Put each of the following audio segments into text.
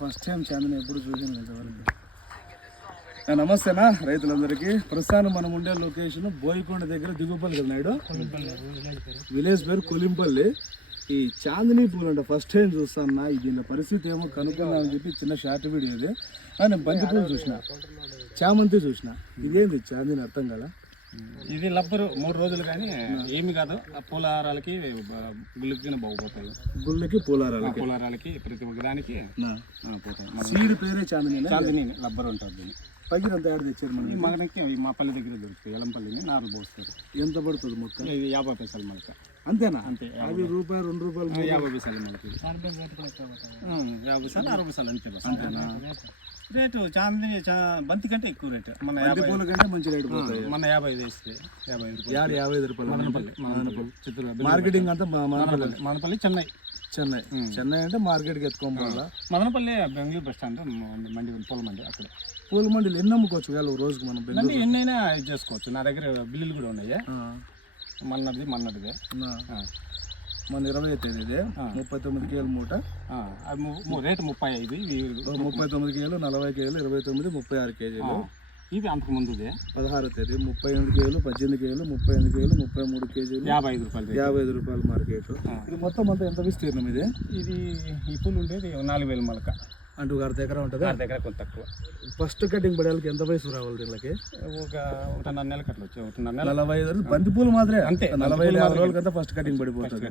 First time Chandini ఎప్పుడు చూసాను ఇంతవరకు. నమస్తేనా రైతులందరికీ. ప్రస్తుతానికి మనం ఉండే లొకేషన్ బోయకొండ దగ్గర దిగుపల్లి నాయుడు విలేజ్ పేరు కొలింపల్లి. ఈ చాందిని పూలు అంటే ఫస్ట్ టైం చూస్తాను. దీని పరిస్థితి ఏమో కనుక్కుందామని చెప్పి చిన్న షార్ట్ వీడియో ఇది. నేను బంతి పూలు చూసిన, చామంతి చూసిన, ఇదేంది చాందిని అర్థం కదా. ఇది లబ్బరు 3 రోజులు కానీ ఏమి కాదు. పూలహారాలకి గుళ్ళకి బాగుపోతాయి. గుళ్ళకి పూలహారాలకి ప్రతి ఒక్క దానికి పోతాయి. సీడ్ పేరే చాందిని. చాందిని లబ్బర్ ఉంటుంది. దీన్ని పగిరి అంత ఏడు తెచ్చారు మనకి. మనకి మా పల్లె దగ్గర దొరుకుతాయి. ఎలంపల్లిని నార్లు పోస్తారు. ఎంత పడుతుంది మొక్క? 50 పైసలు మనకి. అంతేనా? అంతే. 50 రూపాయలు 2 రూపాయలు 50 పైసలు మనకి. 50 పైసలు 60 పైసలు అంతే. అంతేనా రేటు? చాందిని బంతి కంటే ఎక్కువ రేటు. మన 50 పూల కంటే మంచి రేటు పోతాయి. మన 55 వేస్తే 55 రూపాయలు. మదనపల్లి చిత్తూరు మార్కెటింగ్ అంతా మనపల్లి చెన్నై అంటే మార్కెట్కి ఎత్తుకోవాలి. మదనపల్లి బెంగళూరు బస్ స్టాండ్ మండి పూల మండి. అక్కడ పూల మండీలు ఎన్ని అమ్ముకోవచ్చు కదా రోజుకి మనం? బెంగళూరు ఎన్నైనా చేసుకోవచ్చు. నా దగ్గర బిల్లులు కూడా ఉన్నాయి. మన్నది మన 20వ తేదీ 39 కేలు మూట. రేటు 35. 39 కేలు, 40 కేలు, 29, 36 కేజీలు. ఇది అంతకు ముందు 16వ తేదీ 38 కేలు, 18 కేలు, 35 కేలు, 33 కేజీలు, 55 రూపాయలు. 55 రూపాయలు మార్కెట్. ఇది మొత్తం అంతా ఎంత విస్తీర్ణం ఇది? ఈ పూలు ఉండేది 4000 మొలక. అంటే 1/2 ఎకరా ఉంటుంది. దగ్గర కొంత తక్కువ. ఫస్ట్ కటింగ్ పడేళ్ళకి ఎంత వయసు రావాలి దీనికి? ఒక 1.5 నెలలకు అట్లా వచ్చి 45 రోజులు బంతి పూలు మాత్రమే. అంతే. 45 రోజులకంతా ఫస్ట్ కటింగ్ పడిపోతుంది.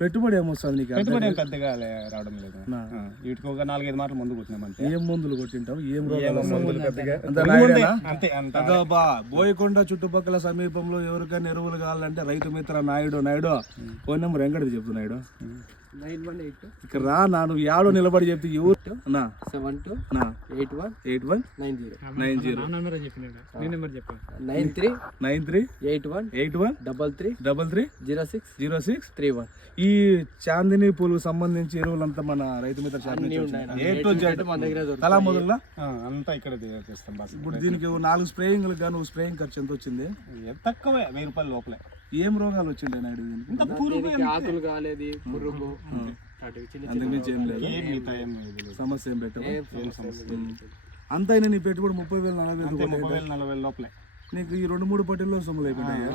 పెట్టుబడి ఏమొస్తుంది నీకు? పెట్టుబడి పెద్దగా రావడం లేదు. వీటికి ఒక 4-5 మాటలు ముందు కొట్టినామంటే. ఏం మందులు కొట్టింటావు? ఏం రోగాలు? అంతే. బోయకొండ చుట్టుపక్కల సమీపంలో ఎవరికైనా ఎరువులు కావాలంటే రైతు మిత్ర నాయుడు ఫోన్ నెంబర్ ఎంకటి చెప్తు నాయుడు. 918 ఇక్కడ రా నా, నువ్వు యాడో నిలబడి చెప్తే ఎవరు? 7281 90 9381 ఈ చాందిని పూలకు సంబంధించి ఎరువులంతా మన రైతు మిత్ర తలా మొదలుగా అంతా ఇక్కడ చేస్తాం. ఇప్పుడు దీనికి 4 స్ప్రేయింగ్లకు గాను స్ప్రేయింగ్ ఖర్చు ఎంత వచ్చింది? తక్కువే, 1000 రూపాయల లోపలే. ఏం రోగాలు వచ్చిండే నాయుడు? ఆకులు కాలేదు, పురుగు, అంతకుమించి ఏం లేదు. సమస్య ఏం పెట్టవు. అంత అయినా నీ పెట్టుబడి 30,000-40,000 లోపలే. నీకు ఈ 2-3 పట్టీల్లో సొమ్ములు అయిపోయినాయి.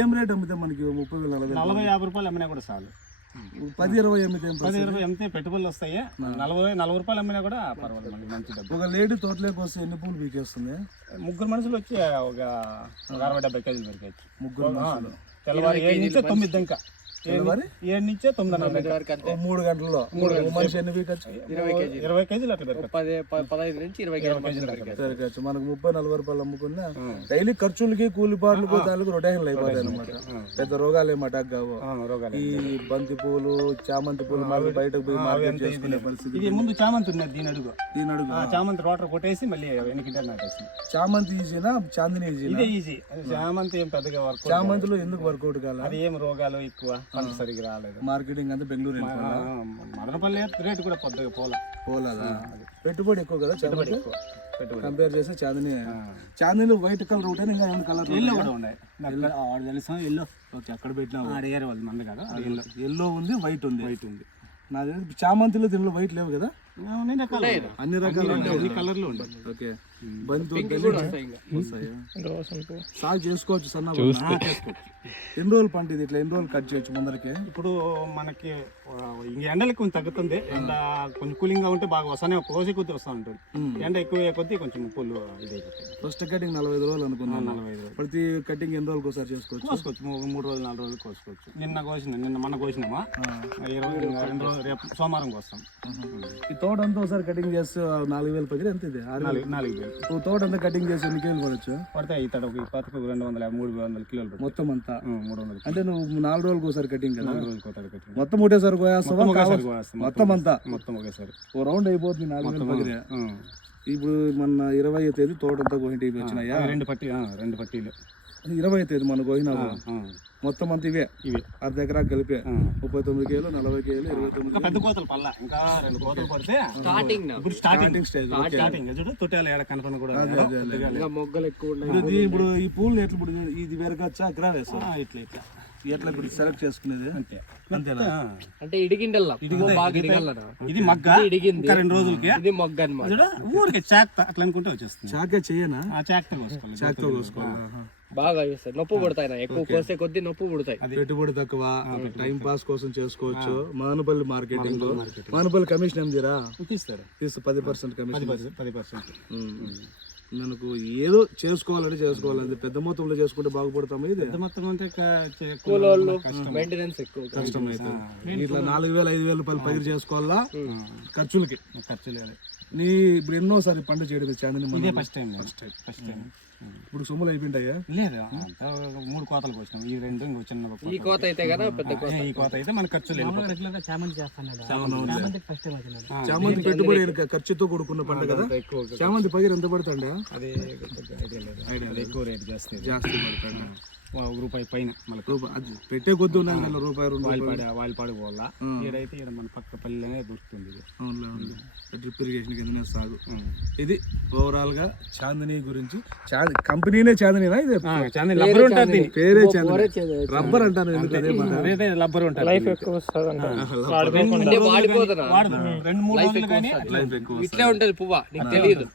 ఏం రేట్ అమ్మితే మనకి? 30,000-40,000 రూపాయలు అమ్మినా కూడా చాలు. 10-20 అమ్మితే 10-20 అమ్మితే పెట్టుబడులు వస్తాయి. 40 రూపాయలు అమ్మినా కూడా పర్వాలేదు, మంచి డబ్బు. ఒక లేడీ తోటలోకి వస్తే ఎన్ని పూలు పీకేస్తుంది? 3 మనుషులు వచ్చి ఒక 60-70 కేజీలు దొరికాయచ్చు. 3 మనుషులు. తెల్లవారు 7 నుంచి 9 దాకా. 7 నుంచి 9:30 వరకు. 3 గంటల్లో మనిషి ఎన్ని పీకచ్చు? 20 కేజీలు అట్లా దొరకచ్చు. 15 నుంచి 20 కేజీలు దొరకచ్చు. మనకు 30-40 రూపాయలు అమ్ముకున్నా డైలీ ఖర్చులకి కూలిపాట్లకు దానికి రొటేషన్లు అయిపోతాయి అనమాట. పెద్ద రోగాలు ఏమి అటాక్ కావు. ఈ బంతి పూలు, చామంతి పూలు బయటకు పోయి మార్కెట్ చేసుకునే పరిస్థితి. ఇది ముందు చామంతి ఉన్నది. దీని అడుగు చామంతి రోటర్ కొట్టేసి మళ్ళీ వెనకింటే నాటేసి. చామంతి ఈజీనా? చాందిని ఇదే ఈజీ. చామంతి ఏం పెద్దగా వర్క్. చామంతిలో ఎందుకు వర్కౌట్ కాదు? అది ఏం రోగాలు ఎక్కువ, సరిగ్గా రాలేదు. మార్కెటింగ్ అంతా బెంగళూరు. మదనపల్లి రేటు కూడా పెద్దగా పోలేదా? పెట్టుబడి ఎక్కువ కదా చామంతి కంపేర్ చేస్తే చాందిని వైట్ కలర్ ఉంటాయి. ఇంకా ఏమైనా కలర్ ఎల్లో కూడా ఉన్నాయి. తెలుసా? ఎల్లో అక్కడ పెట్టినా అడిగారు వాళ్ళు. మంది కదా, ఎల్లో ఉంది, వైట్ ఉంది. నాకు చామంతిలో దీనిలో వైట్ లేవు కదా? అన్ని రకాలు కలర్లు ఉంటాయి. ఓకే. సాగు చేసుకోవచ్చు. సన్న ఎన్ని రోజులు పంట ఇది? ఇట్లా ఎన్ని రోజులు కట్ చేయొచ్చు ముందరకి? ఇప్పుడు మనకి ఎండలకు కొంచెం తగ్గుతుంది. ఎండ కొంచెం కూలింగ్ గా ఉంటే బాగా వస్తానే, కోసి కొద్ది వస్తూ ఉంటుంది. ఎండ ఎక్కువ కొద్ది కొంచెం పూలు ఇది. ఫస్ట్ కటింగ్ 45 రోజులు అనుకున్నాను. 45 రోజులు. ప్రతి కటింగ్ ఎన్ని రోజులకు ఒకసారి చేసుకోవచ్చు? 3 రోజులు 4 రోజులు కోసుకోవచ్చు. నిన్న కోసినామా 2 రోజులు, రేపు సోమవారం కోస్తాం. ఈ తోట అంతా ఒకసారి కటింగ్ చేస్తే 4,000 పగిలి ఎంత? ఇది 4,000. తోట అంతా కటింగ్ చేసి ఎన్ని కేజీలు పడవచ్చు? పడతాయి. ఈ తడ 250-300 కిలోలు మొత్తం అంతా. 300. అంటే నువ్వు 4 రోజులకు ఒకసారి కటింగ్ కదా? 4 రోజులకు ఒకసారి కటింగ్. మొత్తం ఒకటేసారి కోయేస్తావా? మొత్తం అంతా మొత్తం ఒకేసారి ఓ రౌండ్ అయిపోతుంది. 4,000 పగిలి. ఇప్పుడు మన 20వ తేదీ తోట అంతా కోహింటి వచ్చినాయా? 2 పట్టీలు. 20వ తేదీ మన కోహినావు మొత్తం అంతా ఇవే 1/2 ఎకరా కలిపే 39 కేలు, 40 కేలు, 29. పెద్ద కోతలు పల్ల ఇంకా 2 కోతలు పడితే స్టార్టింగ్ చూడు. తొట్టాలు ఏడ కనపన కూడా మొగ్గలు ఎక్కువ ఉన్నాయి. ఇప్పుడు ఈ పూలు ఎట్లా? ఇప్పుడు ఇది పెరగచ్చా? ఎకరా వేస్తా? ఇట్లా ఎట్లా ఇప్పుడు సెలెక్ట్ చేసుకునేది అంతే అంతేనా? అంటే ఇడిగిండల్లా బాగా ఇడిగలరా ఇది మగ్గ ఇడిగింది ఇంకా 2 రోజులకి ఇది మొగ్గ అన్నమాట. చూడు, ఊరికి చాక్ అట్లా అనుకుంటే వచ్చేస్తుంది. చాకే చెయ్యనా? ఆ చాక్తో కోసుకోవాలి. చాక్తో కోసుకోవాలి. బాగా వేస్తాయి, నొప్పు పుడతాయి, ఎక్కువ కోసే కొద్ది నొప్పు పుడతాయి. పెట్టుబడి తక్కువ, టైం పాస్ కోసం చేసుకోవచ్చు. మానుపల్లి మార్కెటింగ్, మానుపల్లి కమిషన్ ఏమిరా తీస్తారు 10% కమిషన్. 10%. మనకు ఏదో చేసుకోవాలంటే చేసుకోవాలి, పెద్ద మొత్తంలో చేసుకుంటే బాగుపడతాము. ఇది పెద్ద మొత్తం అంటే కూలోళ్ళు మెయింటెనెన్స్ ఎక్కువ. కష్టం అవుతుంది. ఇట్లా 4,000-5,000 రూపాయలు పైరు చేసుకోవాలా ఖర్చులకి. ఖర్చు లేదు. నీ ఇప్పుడు ఎన్నోసారి పంట చేయడం చాందిని? ఇదే ఫస్ట్ టైం. ఇప్పుడు సొమ్ములు అయిపోయింటాయా? లేదు, 3 కోతలు కోసినాం. ఈ 2 ఇంకో చిన్న ఈ కోత అయితే కదా పెద్ద కోత. ఈ కోత అయితే మన ఖర్చు లేదు. చామంతి పెట్టుబడి ఖర్చుతో కూడుకున్న పంట కదా. చామంతి పగిరి ఎంత పడుతుండే? అది ఎక్కువ రేట్ జాస్తి పడుతుండే, ₹1 పైన. మళ్ళీ అది పెట్టే కొద్ది ఉన్నాయి రూపాయి వాళ్ళు పడిపోవాలా. ఈడైతే ఈడ మన పక్క పల్లెనే దొరుకుతుంది. డ్రిప్ ఇరిగేషన్ కిందనే సాగు. ఇది ఓవరాల్ గా చాందిని గురించి. కంపెనీనే చాందినినా? ఇది రబ్బర్ ఉంటుంది, పేరే చాందిని. రబ్బర్ అంటారు ఎందుకు? అదే మాట, రబ్బర్ ఉంటుంది. లైఫ్ ఎక్కువ అంటే వాడిపోతున్నా 2-3 రోజులు కానీ ఇట్లే ఉంటది పువ్వ, నీకు తెలియదు.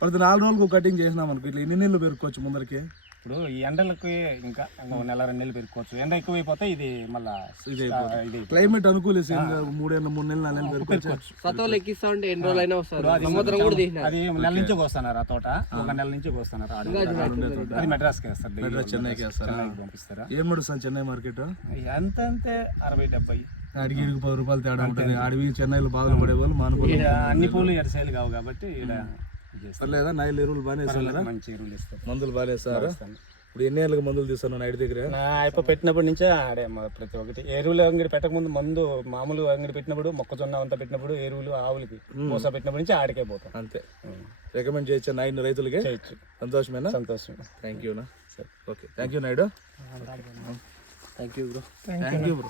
ప్రతి 4 రోజులకు కటింగ్ చేసినాం అనుకో, ఇట్లా ఎన్ని నెలలు పెరుకోవచ్చు ముందరికి? ఇప్పుడు ఈ ఎండలకి ఇంకా 1-2 నెలలు పెరుకోవచ్చు. ఎండ ఎక్కువైపోతే ఇది మళ్ళీ ఇది క్లైమేట్ అనుకూలిస్తే 3 నెలలు 4 నెలలు పెరుకోవచ్చు. సతోలు ఎక్కిస్తా ఉంటే ఎన్ని రోజులు అయినా వస్తారు. సముద్రం కూడా తీసినారు. అది నెల నుంచి కోస్తున్నారు. ఆ తోట 1 నెల నుంచి కోస్తున్నారు. అది మెడ్రాస్కి వేస్తారు, మెడ్రాస్ చెన్నైకి వేస్తారా? పంపిస్తారా? ఏం నడుస్తుంది చెన్నై మార్కెట్? అంతే 60-70. అడిగి 10 రూపాయలు తేడా ఉంటుంది. అడిగి చెన్నైలో బాధలు పడే వాళ్ళు మానుకోవాలి. అన్ని పూలు ఎరసేలు కావు కాబట్టి పర్లేదా? నైల్ ఎరువులు బాగానే వేస్తారా? మంచి ఎరువులు ఇస్తారు, మందులు బాగానే వేస్తారా? ఇప్పుడు ఎన్ని ఏళ్ళకి మందులు తీస్తాను నైట్ దగ్గర? అయిపో పెట్టినప్పటి నుంచే ఆడే ప్రతి ఒక్కటి. ఎరువులు అంగడి పెట్టక ముందు మందు మామూలు అంగడి పెట్టినప్పుడు, మొక్కజొన్న అంతా పెట్టినప్పుడు ఎరువులు ఆవులకి మోస పెట్టినప్పటి నుంచి ఆడికే పోతాం. అంతే. రికమెండ్ చేయొచ్చా 9 రైతులకి? చేయొచ్చు. సంతోషమేనా? సంతోషం. Thank you. Okay, thank you Naidu. Thank you bro. Thank you bro.